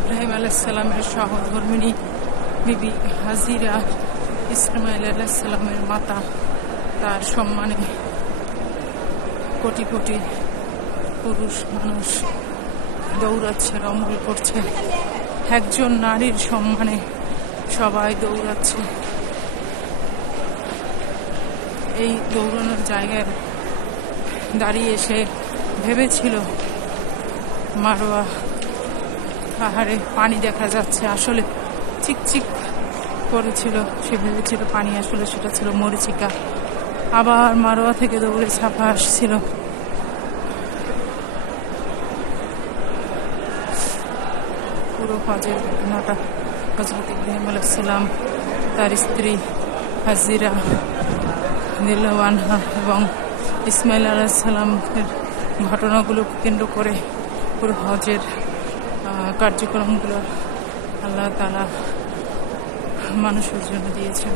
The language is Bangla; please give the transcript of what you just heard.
ইব্রাহিম আলাইসাল্লামের সহধর্মিণী বিবি হাজিরা ইসমাইল আলাইসাল্লামের মাতা, তার সম্মানে কোটি কোটি পুরুষ মানুষ দৌড়াচ্ছে, রমল করছে। একজন নারীর সম্মানে সবাই দৌড়াচ্ছে। এই দৌড়ানোর জায়গায় দাঁড়িয়ে সে ভেবেছিল মারোয়া পাহাড়ে পানি দেখা যাচ্ছে, আসলে চিকচিক করেছিল। সে ভেবেছিল পানি, আসলে সেটা ছিল মরিচিকা। আবার মারোয়া থেকে দৌড়ে ছাপা আসছিল। পুরো হজের ঘটনাটা হযরত ইব্রাহিম আলাইহিস সালাম, তার স্ত্রী হাজিরা রাদিয়াল্লাহু আনহা এবং ইসমাইল আলাইহিস সালামের ঘটনাগুলোকে কেন্দ্র করে পুরো হজের কার্যক্রমগুলো আল্লাহ তাআলা মানুষের জন্য দিয়েছেন।